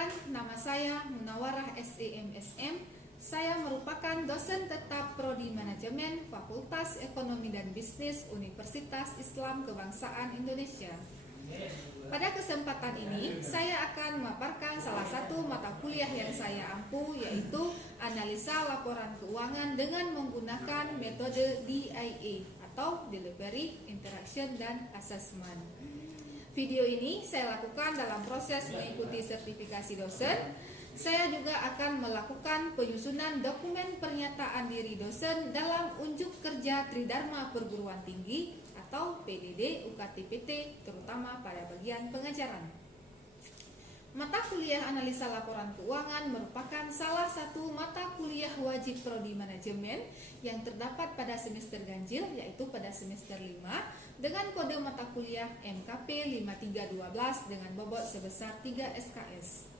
Perkenalkan, nama saya Munawarah SEMSM. Saya merupakan dosen tetap Prodi Manajemen Fakultas Ekonomi dan Bisnis Universitas Islam Kebangsaan Indonesia. Pada kesempatan ini, saya akan memaparkan salah satu mata kuliah yang saya ampu, yaitu analisa laporan keuangan dengan menggunakan metode DIA atau Delivery, Interaction, dan Assessment. Video ini saya lakukan dalam proses mengikuti sertifikasi dosen. Saya juga akan melakukan penyusunan dokumen pernyataan diri dosen dalam unjuk kerja Tridharma Perguruan Tinggi atau PDD UKT-PT, terutama pada bagian pengajaran. Mata kuliah analisa laporan keuangan merupakan salah satu mata kuliah wajib Prodi Manajemen yang terdapat pada semester ganjil, yaitu pada semester 5 dengan kode mata kuliah MKP 5312 dengan bobot sebesar 3 SKS.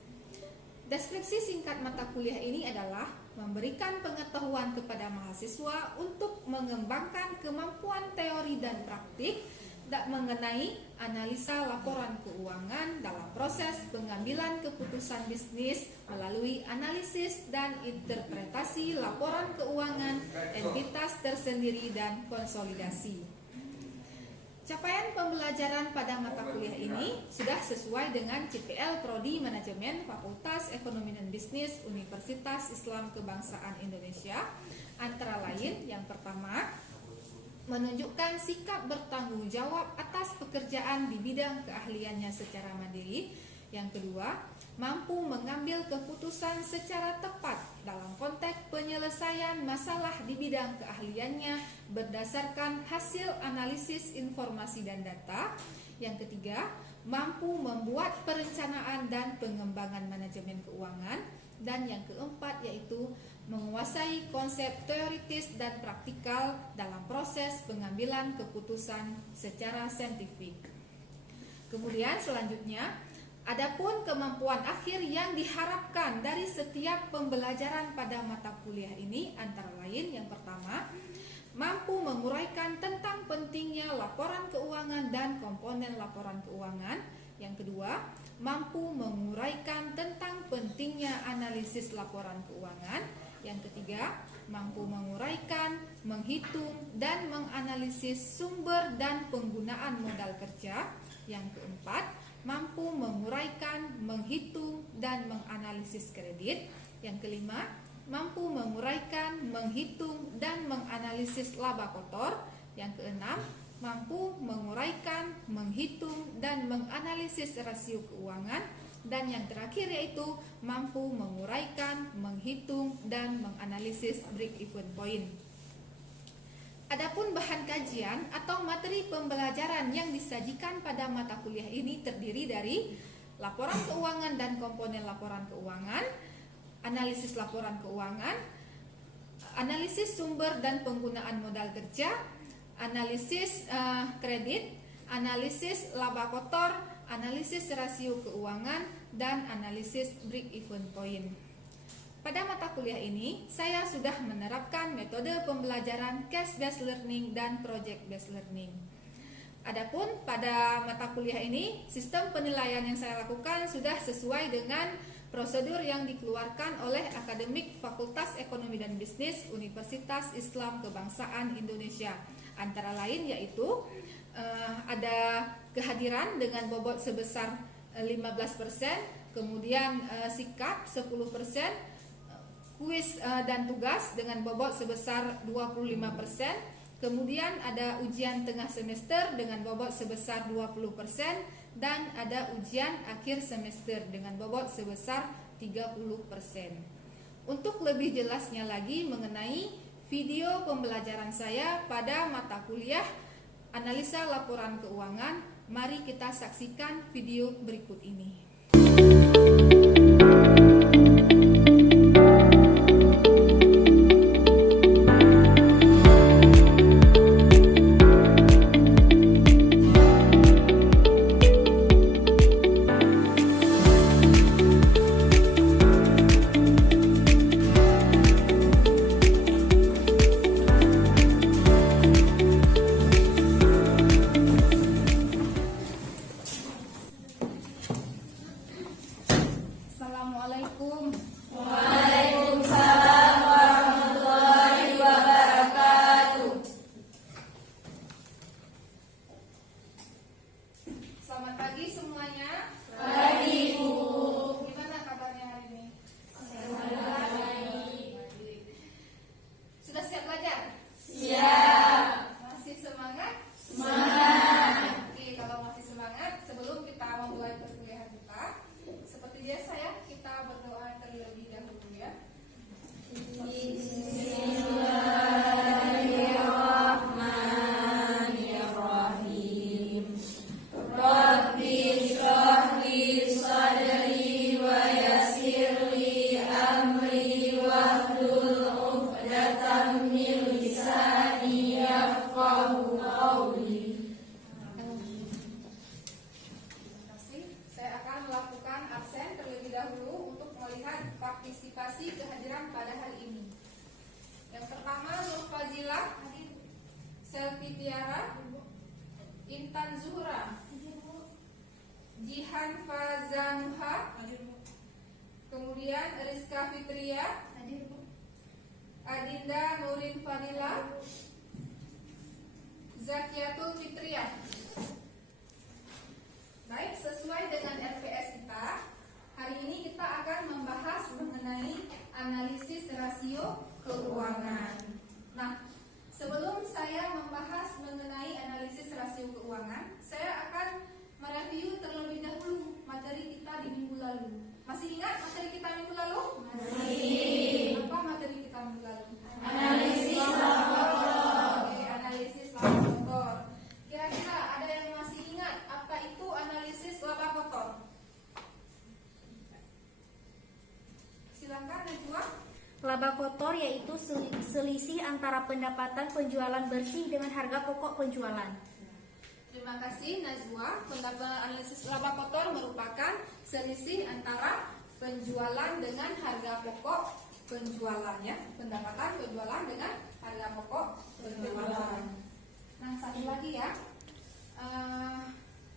Deskripsi singkat mata kuliah ini adalah memberikan pengetahuan kepada mahasiswa untuk mengembangkan kemampuan teori dan praktik mengenai analisa laporan keuangan dalam proses pengambilan keputusan bisnis melalui analisis dan interpretasi laporan keuangan entitas tersendiri dan konsolidasi. Capaian pembelajaran pada mata kuliah ini sudah sesuai dengan CPL Prodi Manajemen Fakultas Ekonomi dan Bisnis Universitas Islam Kebangsaan Indonesia. Antara lain, yang pertama, menunjukkan sikap bertanggung jawab atas pekerjaan di bidang keahliannya secara mandiri. Yang kedua, mampu mengambil keputusan secara tepat dalam konteks penyelesaian masalah di bidang keahliannya berdasarkan hasil analisis informasi dan data. Yang ketiga, mampu membuat perencanaan dan pengembangan manajemen keuangan. Dan yang keempat yaitu menguasai konsep teoritis dan praktikal dalam proses pengambilan keputusan secara saintifik. Kemudian selanjutnya, adapun kemampuan akhir yang diharapkan dari setiap pembelajaran pada mata kuliah ini antara lain, yang pertama, mampu menguraikan tentang pentingnya laporan keuangan dan komponen laporan keuangan. Yang kedua, mampu menguraikan tentang pentingnya analisis laporan keuangan. Yang ketiga, mampu menguraikan, menghitung, dan menganalisis sumber dan penggunaan modal kerja. Yang keempat, mampu menguraikan, menghitung, dan menganalisis kredit. Yang kelima, mampu menguraikan, menghitung, dan menganalisis laba kotor. Yang keenam, mampu menguraikan, menghitung, dan menganalisis rasio keuangan. Dan yang terakhir yaitu mampu menguraikan, menghitung, dan menganalisis break-even point. Adapun bahan kajian atau materi pembelajaran yang disajikan pada mata kuliah ini terdiri dari laporan keuangan dan komponen laporan keuangan, analisis laporan keuangan, analisis sumber dan penggunaan modal kerja, analisis kredit, analisis laba kotor, analisis rasio keuangan, dan analisis break-even point. Pada mata kuliah ini, saya sudah menerapkan metode pembelajaran case-based learning dan project-based learning. Adapun pada mata kuliah ini, sistem penilaian yang saya lakukan sudah sesuai dengan prosedur yang dikeluarkan oleh akademik Fakultas Ekonomi dan Bisnis Universitas Islam Kebangsaan Indonesia. Antara lain yaitu ada kehadiran dengan bobot sebesar 15%, kemudian sikap 10%, kuis dan tugas dengan bobot sebesar 25%, kemudian ada ujian tengah semester dengan bobot sebesar 20%, dan ada ujian akhir semester dengan bobot sebesar 30%. Untuk lebih jelasnya lagi mengenai video pembelajaran saya pada mata kuliah analisa laporan keuangan, mari kita saksikan video berikut ini. Assalamualaikum. Waalaikumsalam warahmatullahi wabarakatuh. Selamat pagi semuanya. Pagi, Bu. Gimana kabarnya hari ini? Baik. Sudah siap belajar? Siap. Masih semangat? Semangat. Oke, kalau masih semangat, sebelum kita memulai perkuliahan kita, seperti biasa ya, kita berdoa terlebih dahulu ya. Bismillahirrahmanirrahim. Rabbi shrah li sadri wa yassir li amri wahlul 'uqdatam min lisani yafqahu qawli. Terima kasih. Saya akan melakukan absen terlebih dahulu untuk melihat partisipasi kehadiran pada hari ini. Yang pertama, Nur Fazilah, Selvi Tiara, Intan Zuhra, Jihan Fazanuha, kemudian Rizka Fitria, Adinda Nurin Fadila, Zakiatul Fitriah. Baik, sesuai dengan RPS kita, hari ini kita akan membahas mengenai analisis rasio keuangan. Nah, sebelum saya membahas mengenai analisis rasio keuangan, saya akan mereview terlebih dahulu materi kita di minggu lalu. Masih ingat materi kita minggu lalu? Masih. Apa materi kita minggu lalu? Analisis laba kotor. Oke, analisis laba kotor. Kira-kira ada yang masih ingat apa itu analisis laba kotor? Silakan Najwa. Laba kotor yaitu selisih antara pendapatan penjualan bersih dengan harga pokok penjualan. Terima kasih Najwa. Pendapat analisis laba kotor merupakan selisih antara penjualan dengan harga pokok penjualan ya. Pendapatan penjualan dengan harga pokok penjualan. Nah, satu lagi ya.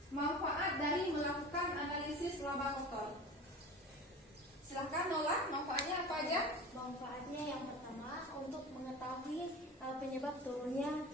Manfaat dari melakukan analisis laba kotor. Silakan Nola, manfaatnya apa aja? Manfaatnya yang pertama untuk mengetahui penyebab turunnya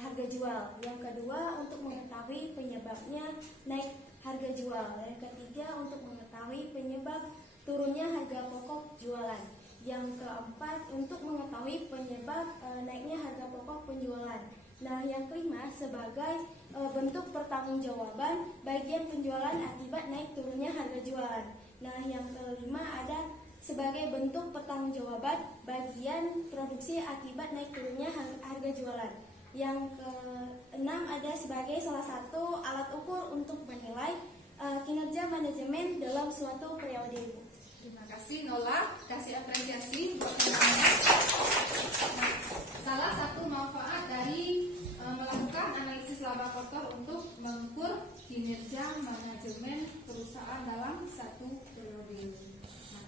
harga jual. Yang kedua untuk mengetahui penyebabnya naik harga jual. Yang ketiga untuk mengetahui penyebab turunnya harga pokok jualan. Yang keempat untuk mengetahui penyebab naiknya harga pokok penjualan. Nah, yang kelima sebagai bentuk pertanggungjawaban bagian penjualan akibat naik turunnya harga jualan. Nah, yang kelima ada sebagai bentuk pertanggungjawaban bagian produksi akibat naik turunnya harga jualan. Yang keenam ada sebagai salah satu alat ukur untuk menilai kinerja manajemen dalam suatu periode. Terima kasih Nola, kasih apresiasi buat teman-teman. Nah, salah satu manfaat dari melakukan analisis laba kotor untuk mengukur kinerja manajemen perusahaan dalam satu periode. Nah,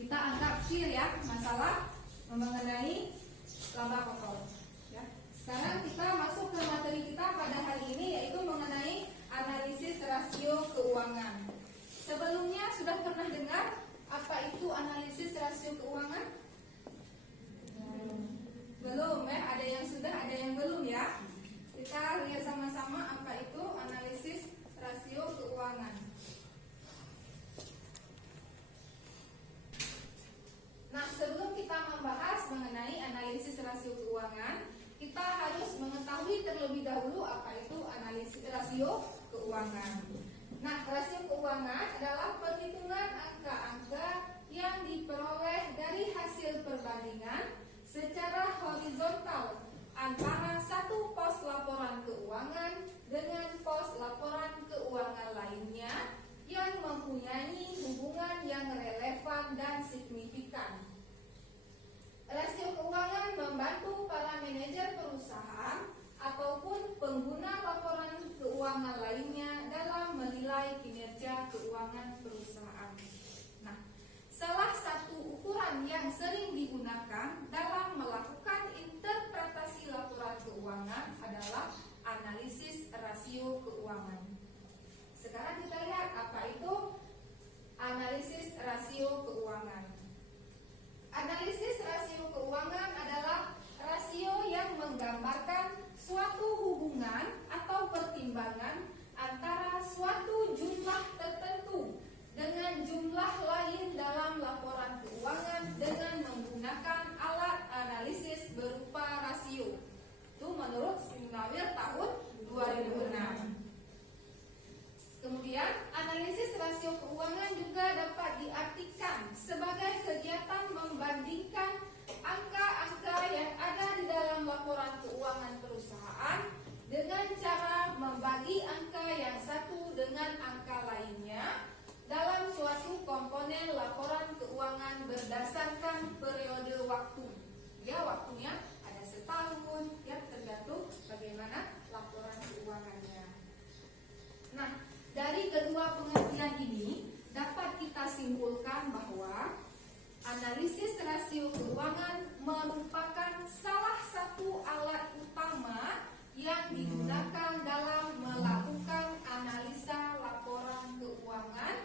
kita anggap clear ya masalah mengenai laba kotor. Ya. Sekarang kita masuk ke materi kita pada hari ini yaitu mengenai analisis rasio keuangan. Sebelumnya sudah pernah dengar apa itu analisis rasio keuangan? Belum ya, ada yang sudah, ada yang belum ya. Kita lihat sama-sama apa itu analisis rasio keuangan. Nah, sebelum kita membahas mengenai analisis rasio keuangan, kita harus mengetahui terlebih dahulu apa itu analisis rasio keuangan. Nah, rasio keuangan adalah perhitungan angka-angka yang diperoleh dari hasil perbandingan secara horizontal antara satu pos laporan keuangan dengan pos laporan keuangan lainnya yang mempunyai hubungan yang relevan dan signifikan. Rasio keuangan membantu para manajer perusahaan ataupun pengguna laporan keuangan lainnya dalam menilai kinerja keuangan perusahaan. Nah, salah satu ukuran yang sering digunakan dalam melakukan interpretasi laporan keuangan adalah analisis rasio keuangan. Sekarang kita lihat apa itu analisis rasio Munawir tahun 2006. Kemudian, analisis rasio keuangan juga dapat diartikan sebagai kegiatan membandingkan angka-angka yang ada di dalam laporan keuangan perusahaan dengan cara membagi angka yang satu dengan angka lainnya dalam suatu komponen laporan keuangan berdasarkan periode waktu. Ya, waktunya ada setahun, ya tergantung bagaimana laporan keuangannya. Nah, dari kedua pengertian ini dapat kita simpulkan bahwa analisis rasio keuangan merupakan salah satu alat utama yang digunakan dalam melakukan analisa laporan keuangan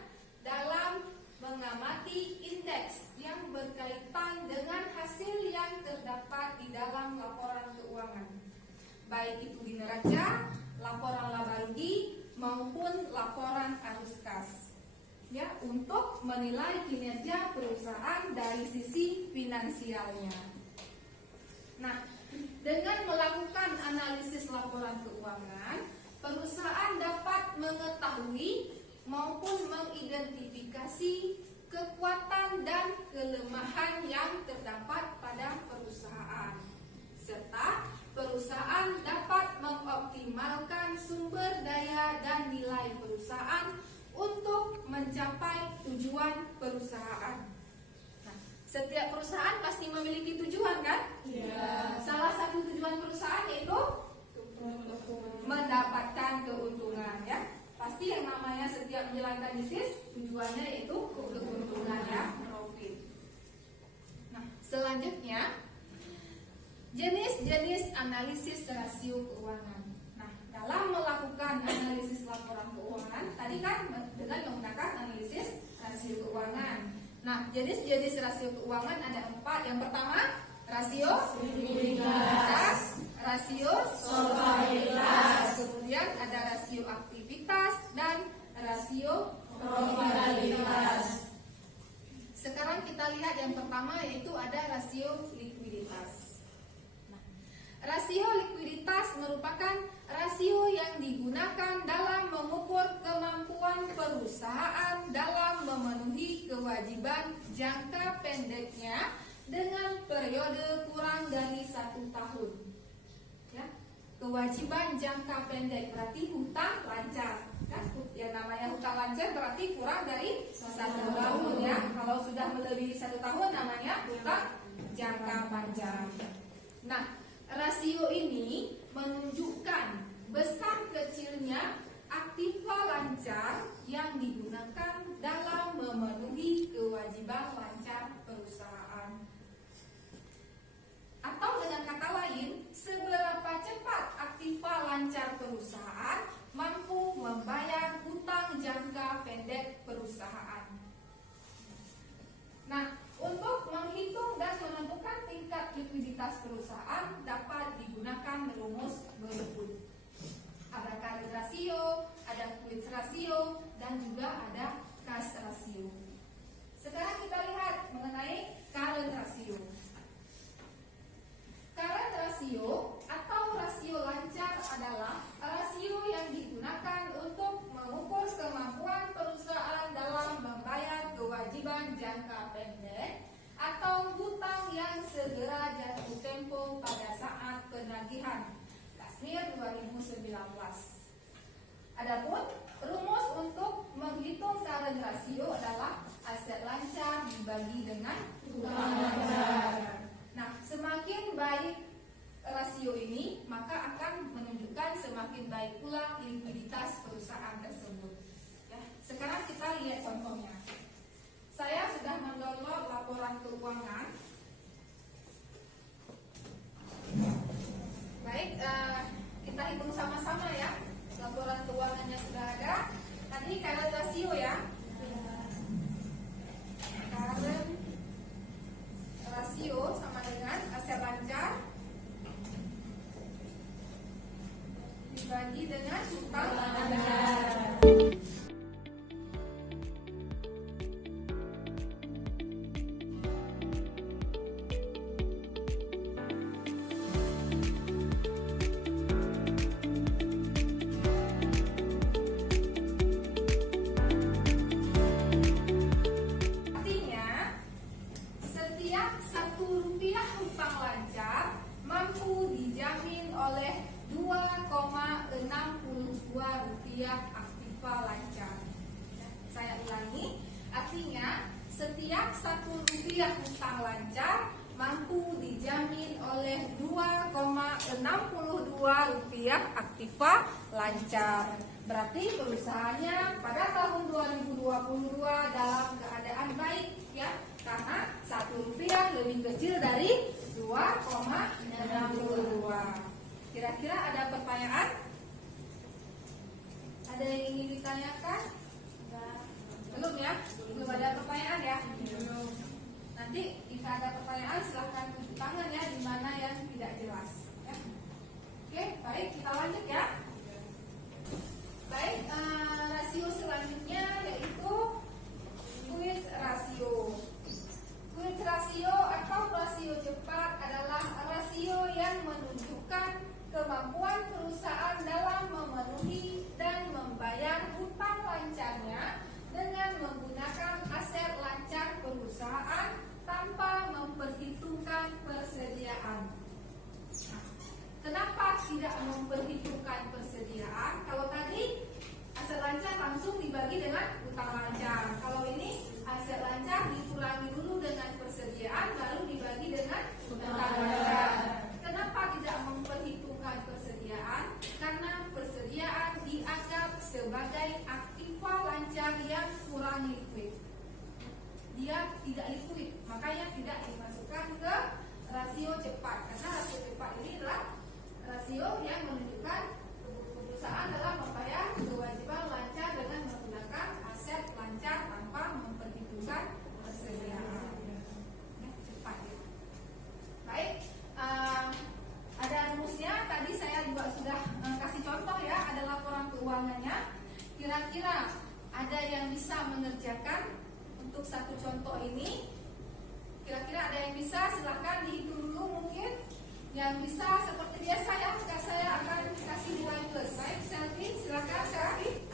dalam mengamati indeks yang berkaitan dengan hasil yang terdapat di dalam laporan keuangan, baik itu di neraca, laporan laba rugi, maupun laporan arus kas, ya, untuk menilai kinerja perusahaan dari sisi finansialnya. Nah, dengan melakukan analisis laporan keuangan, perusahaan dapat mengetahui maupun mengidentifikasi kekuatan dan kelemahan yang terdapat pada perusahaan, serta perusahaan dapat mengoptimalkan sumber daya dan nilai perusahaan untuk mencapai tujuan perusahaan. Nah, setiap perusahaan pasti memiliki tujuan, kan? Iya. Salah satu tujuan perusahaan yaitu mendapatkan keuntungan, ya. Pasti yang namanya setiap menjalankan bisnis tujuannya yaitu keuntungan, ya, profit. Nah, selanjutnya jenis-jenis analisis rasio keuangan. Nah, dalam melakukan analisis laporan keuangan, tadi kan dengan menggunakan analisis rasio keuangan. Nah, jenis-jenis rasio keuangan ada 4. Yang pertama, rasio likuiditas, rasio solvabilitas, kemudian ada rasio aktivitas dan rasio profitabilitas. Sekarang kita lihat yang pertama, yaitu ada rasio likuiditas. Rasio likuiditas merupakan rasio yang digunakan dalam mengukur kemampuan perusahaan dalam memenuhi kewajiban jangka pendeknya dengan periode kurang dari 1 tahun. Ya, kewajiban jangka pendek berarti hutang lancar. Kan? Yang namanya hutang lancar berarti kurang dari 1 tahun, ya. Kalau sudah melebihi 1 tahun namanya hutang jangka panjang. Nah, rasio ini menunjukkan besar kecilnya aktiva lancar yang digunakan dalam memenuhi kewajiban lancar perusahaan. Atau dengan kata lain, seberapa cepat aktiva lancar perusahaan mampu membayar hutang jangka pendek perusahaan. Nah, untuk menghitung dan menentukan tingkat likuiditas perusahaan dapat digunakan rumus berikut. Ada current ratio, ada quick ratio, dan juga ada cash ratio. Sekarang kita lihat mengenai current ratio. Current ratio atau rasio lancar adalah rasio yang digunakan untuk mengukur kemampuan perusahaan dalam membayar kewajiban jangka pendek atau hutang yang segera jatuh tempo pada saat penagihan. Kasmir 2019. Adapun rumus untuk menghitung current ratio adalah aset lancar dibagi dengan hutang lancar. Nah, semakin baik rasio ini, maka akan menunjukkan semakin baik pula likuiditas perusahaan tersebut. Ya, sekarang kita lihat contohnya. Saya sudah mendownload laporan keuangan. Baik, kita hitung sama-sama ya. Laporan keuangannya sudah ada. Tadi current rasio ya. Current rasio sama dengan aset lancar dibagi dengan hutang lancar. Artinya, setiap Rp1 hutang lancar mampu dijamin oleh Rp2,62 aktiva lancar. Berarti perusahaannya pada tahun 2022 dalam keadaan baik ya, karena Rp1 lebih kecil dari 2,62. Kira-kira ada pertanyaan? Ada yang ingin ditanyakan? Belum ya? Belum ada pertanyaan ya? Belum. Nanti jika ada pertanyaan silahkan tunjuk tangan ya, di mana yang tidak jelas ya. Oke, baik, kita lanjut ya. Baik, rasio selanjutnya yaitu quiz rasio. Quiz rasio atau rasio cepat adalah rasio yang menunjukkan kemampuan perusahaan dalam memenuhi dan membayar hutang lancarnya dengan menggunakan aset lancar perusahaan tanpa memperhitungkan persediaan. Nah, kenapa tidak memperhitungkan persediaan? Kalau tadi aset lancar langsung dibagi dengan hutang lancar. Kalau ini aset lancar dikurangi dulu dengan persediaan, baru dibagi dengan hutang lancar. Kenapa tidak memperhitungkan persediaan? Karena persediaan dianggap sebagai aktiva lancar yang kurang likuid. Dia tidak likuid, makanya tidak dimasukkan ke rasio cepat. Karena rasio cepat ini adalah rasio yang menunjukkan perusahaan dalam membayar kewajiban lancar dengan menggunakan aset lancar tanpa memperhitungkan persediaan. Cepat ya. Baik. Ada rumusnya, tadi saya juga sudah kasih contoh ya, ada laporan keuangannya. Kira-kira ada yang bisa mengerjakan untuk satu contoh ini? Kira-kira ada yang bisa? Silahkan dihitung dulu mungkin. Yang bisa seperti biasa ya, maka saya akan kasih nilai plus. Baik, Selvi, silahkan Selvi.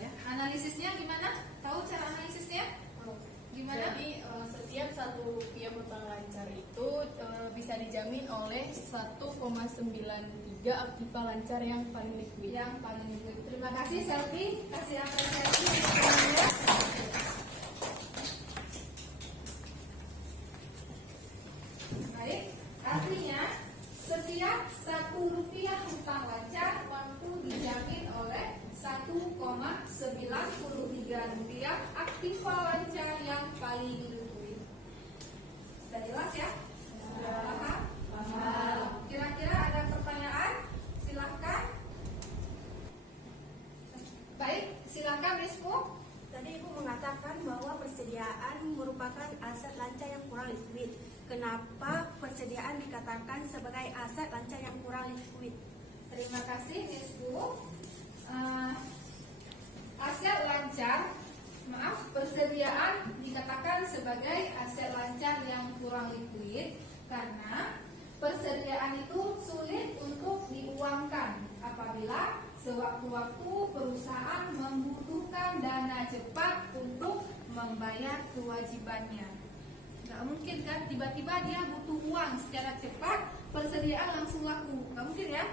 ya. Analisisnya gimana? Tahu cara analisisnya? Gimana? Jadi setiap Rp1 hutang lancar itu bisa dijamin oleh 1,93 aktiva lancar yang paling likuid. Yang paling likuid. Terima kasih Selvi, kasih apresiasi. Baik, artinya setiap Rp1 hutang lancar mampu dijamin oleh Rp1,93 aktiva lancar yang paling likuid. Sudah jelas ya? Paham? Paham. Kira-kira ada pertanyaan? Silahkan. Baik, silahkan Rizku. Tadi Ibu mengatakan bahwa persediaan merupakan aset lancar yang kurang likuid. Kenapa persediaan dikatakan sebagai aset lancar yang kurang likuid? Terima kasih Rizku. Aset lancar, persediaan dikatakan sebagai aset lancar yang kurang likuid karena persediaan itu sulit untuk diuangkan apabila sewaktu-waktu perusahaan membutuhkan dana cepat untuk membayar kewajibannya. Nggak mungkin kan tiba-tiba dia butuh uang secara cepat, persediaan langsung laku. Nggak mungkin ya?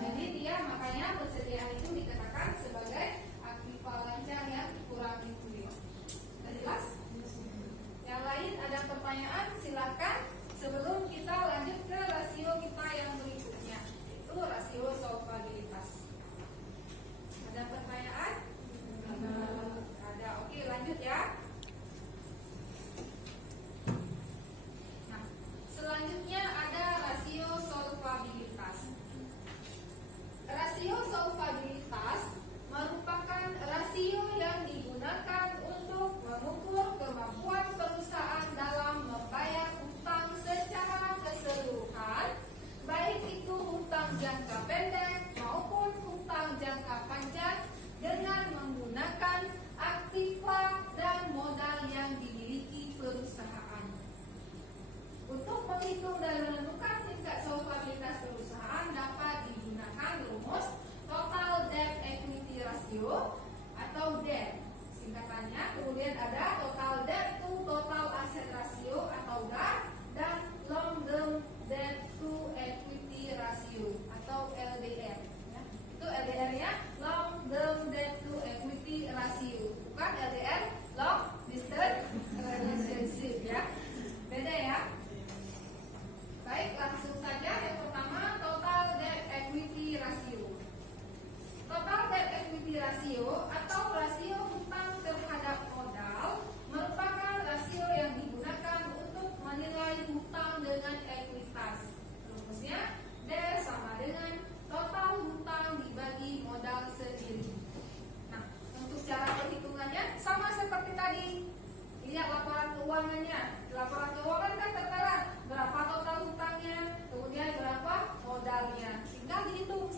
Jadi dia makanya persediaan itu dikatakan sebagai aktiva lancar yang kurang likuid. Sudah jelas? Yang lain ada pertanyaan? Silakan sebelum kita lanjut ke rasio kita yang berikutnya, itu rasio solvabilitas. Ada pertanyaan? Ada. Oke, lanjut ya. Nah, selanjutnya ada rasio solvabilitas.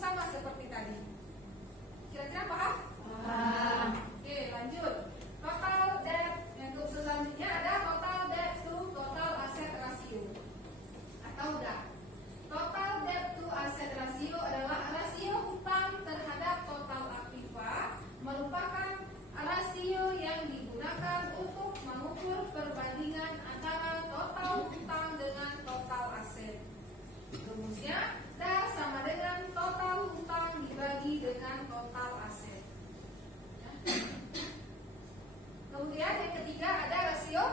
sama seperti tadi. Kira-kira paham? Oke, lanjut. Total debt yang selanjutnya ada total debt to total asset ratio atau DAR. Total debt to asset ratio adalah rasio hutang terhadap total aktiva, merupakan rasio yang digunakan untuk mengukur perbandingan antara total hutang dengan total aset. Rumusnya, DAR sama dengan total hutang dibagi dengan total aset. Kemudian yang ketiga ada rasio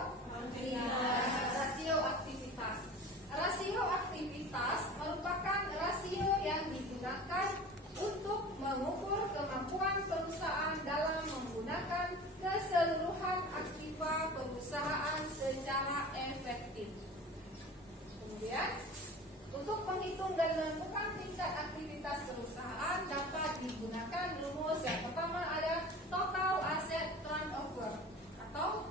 aktivitas. Rasio aktivitas merupakan rasio yang digunakan untuk mengukur kemampuan perusahaan dalam menggunakan keseluruhan aktiva perusahaan secara efektif. Kemudian, untuk menghitung dan menentukan tingkat aktivitas perusahaan dapat digunakan rumus yang pertama ada total asset turnover atau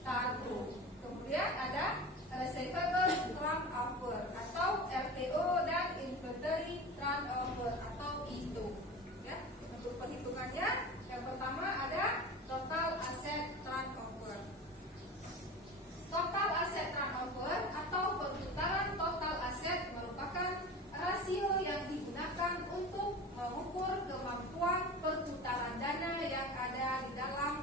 TARO. Kemudian ada receivable turnover atau RTO dan inventory turnover atau ITO. Ya, untuk perhitungannya yang pertama ada total asset turnover. Total asset turnover atau perputaran total aset merupakan rasio yang digunakan untuk mengukur kemampuan perputaran dana yang ada di dalam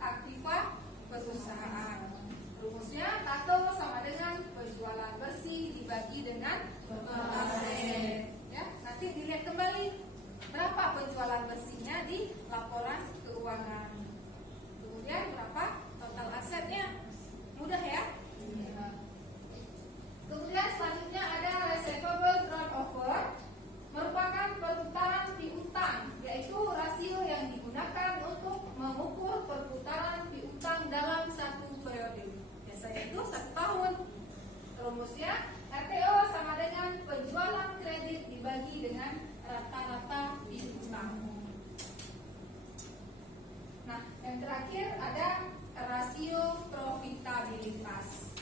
aktiva perusahaan. Rumusnya TATO sama dengan penjualan bersih dibagi dengan aset. Ya, nanti dilihat kembali berapa penjualan bersihnya di laporan keuangan. Kemudian berapa total asetnya. Mudah ya? Kemudian selanjutnya ada receivable turnover, merupakan perputaran piutang, yaitu rasio yang digunakan untuk mengukur perputaran piutang dalam satu periode. Biasanya itu 1 tahun. Rumusnya RTO sama dengan penjualan kredit dibagi dengan rata-rata piutang. Nah, yang terakhir ada rasio profitabilitas.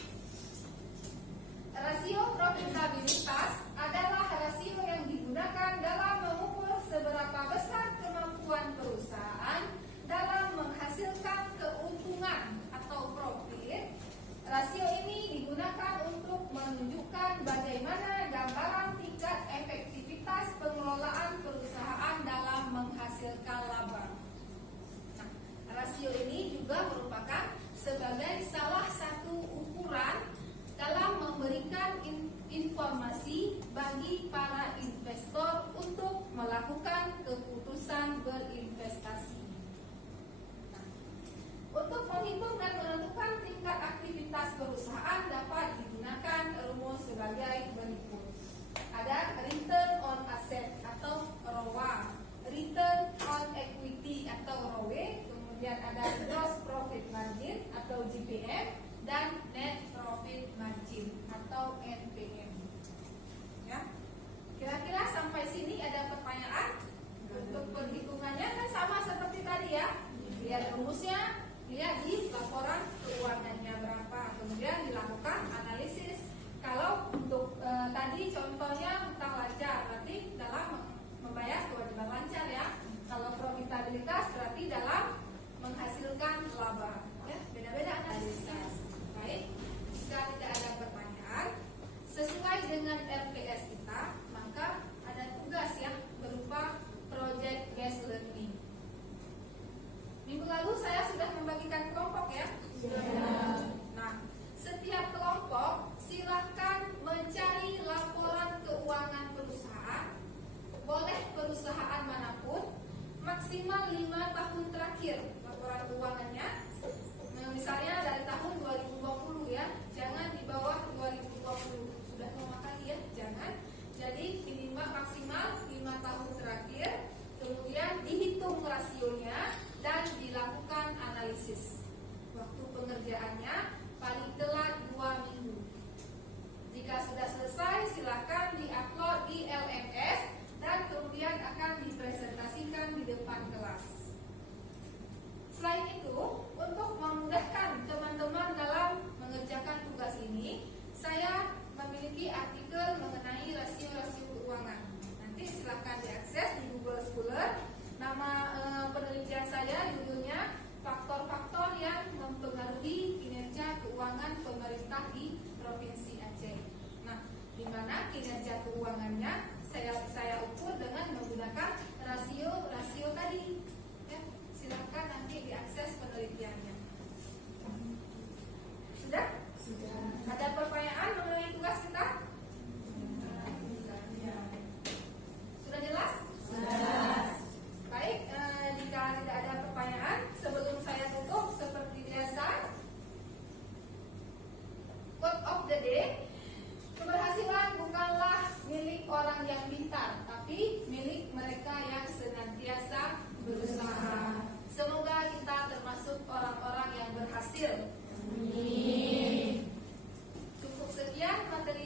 Rasio profitabilitas adalah rasio yang digunakan dalam mengukur seberapa besar kemampuan perusahaan dalam menghasilkan keuntungan atau profit. Rasio ini digunakan untuk menunjukkan bagaimana gambaran tingkat efektivitas pengelolaan perusahaan dalam menghasilkan laba. Nah, rasio ini juga merupakan sebagai salah satu ukuran dalam memberikan informasi bagi para investor untuk melakukan keputusan berinvestasi. Nah, untuk menghitung dan menentukan tingkat aktivitas perusahaan dapat digunakan rumus sebagai berikut. Ada return on asset atau ROA, return on equity atau ROE, kemudian ada gross profit margin atau GPM, dan net profit margin atau NPM. Ya, kira-kira sampai sini ada pertanyaan untuk perhitungannya? Sekian materi